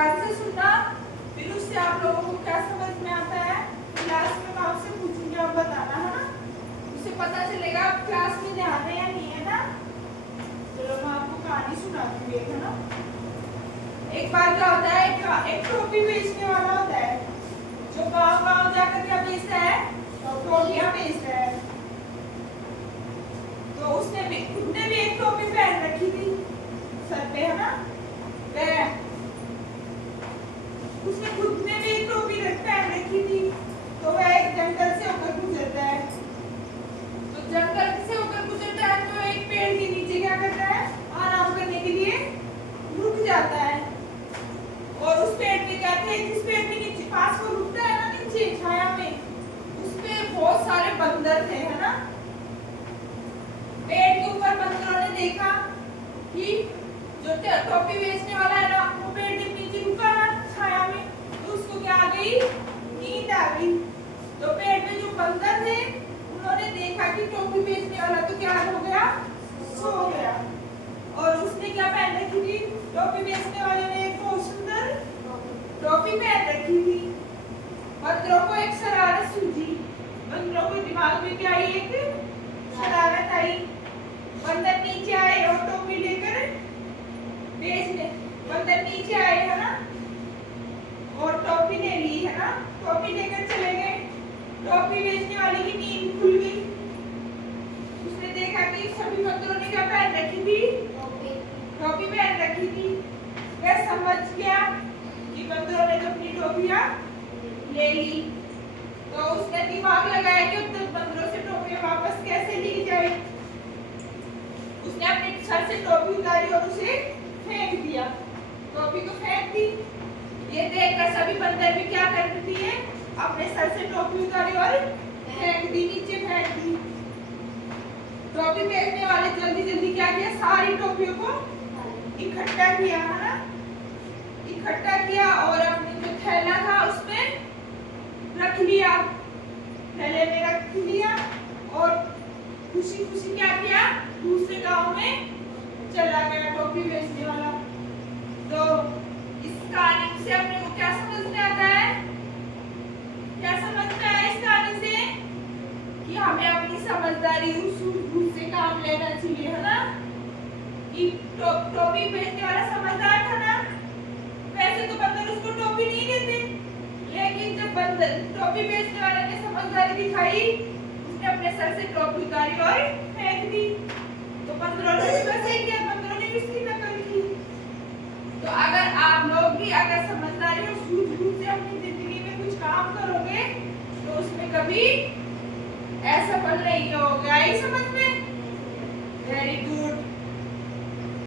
ध्यान से सुनना, फिर उससे आप लोगों को क्या समझ में आता है क्लास में मैं आपसे पूछूंगी, आप बताना है ना, उससे पता चलेगा आप क्लास में ध्यान है या नहीं है ना। चलो मैं आपको कहानी सुनाती हूँ, है ना। एक बार क्या होता है, एक टोपी बेचने वाला होता है जो गांव गांव जाकर क्या बेचता है, टोपियां बेचता है। तो उसने भी खुद ने भी एक टोपी पहन रखी थी सर पे, है ना। वह उसने खुद ने भी एक टोपी पहन रखी थी। तो वह एक जंगल से होकर गुजरता है। तो जंगल से होकर गुजरता है तो एक पेड़ के नीचे क्या करता है, आराम करने के लिए रुक जाता है। और उस पेड़ पे क्या थे, जिस पेड़ के नीचे पास वो रुकता है ना, नीचे छाया में, उस पे बहुत सारे बंदर थे, है ना। पेड़ के ऊपर बंदरों ने देखा कि जो टोपी बेचने वाला है ना, वो पेड़ के नीचे रुका ना छाया में, तो उसको क्या आ गई, नींद आ गई। तो पेड़ पे जो बंदर थे उन्होंने देखा कि टोपी बेचने वाला तो क्या हो गया, सो गया। और उसने क्या पहन रखी थी, टोपी बेचने वाले ने एक बहुत सुंदर टोपी पहन रखी थी। बंदरों को एक शरारत सूझी, बंदरों को दिमाग में क्या आई, एक शरारत आई। बंदर नीचे आए और टोपी लेकर बेचने, बंदर नीचे आए, है ना, और टोपी ले ली, है ना, टोपी लेकर चले गए। टोपी बेचने वाले की नींद खुल गई। उसने देखा कि सभी बंदरों ने क्या पहन रखी थी, टोपी पहन रखी थी। वह समझ गया कि बंदरों ने तो अपनी टोपियां ले ली। तो उसने दिमाग लगाया कि उन बंदरों से टोपियां वापस कैसे ली जाए। उसने अपने सर से टोपी उतारी और उसे फेंक दिया, टोपी को फेंक दी। ये देखकर सभी बंदर भी क्या करती है, अपने सर से टोपी उतारी और फेंक दी, नीचे फेंक दी। टोपी बेचने वाले जल्दी जल्दी क्या किया, सारी टोपियों को इकट्ठा किया, है ना, इकट्ठा किया और अपने जो थैला था उसमें रख लिया, थैले में रख लिया और खुशी खुशी क्या किया, दूसरे गांव में चला गया टोपी बेचने वाला। तो इस कहानी से अपने को क्या समझ में आता है, क्या समझ में आया इस कहानी से, कि हमें अपनी समझदारी सूझबूझ से काम लेना चाहिए, है ना। कि टोपी बेचने वाला समझदार था ना, वैसे तो बंदर उसको टोपी नहीं देते, लेकिन जब बंदर टोपी बेचने वाले ने समझदारी दिखाई, उसने अपने सर से टोपी उतारी और फेंक दी। तो बंदरों ने भी वैसे ही किया, बंदरों ने भी उसकी नकल की। तो अगर आप लोग भी अगर समझदारी और सूझबूझ से अपनी जिंदगी में कुछ काम करोगे तो उसमें कभी असफल नहीं होगा, ही समझ में। Very good.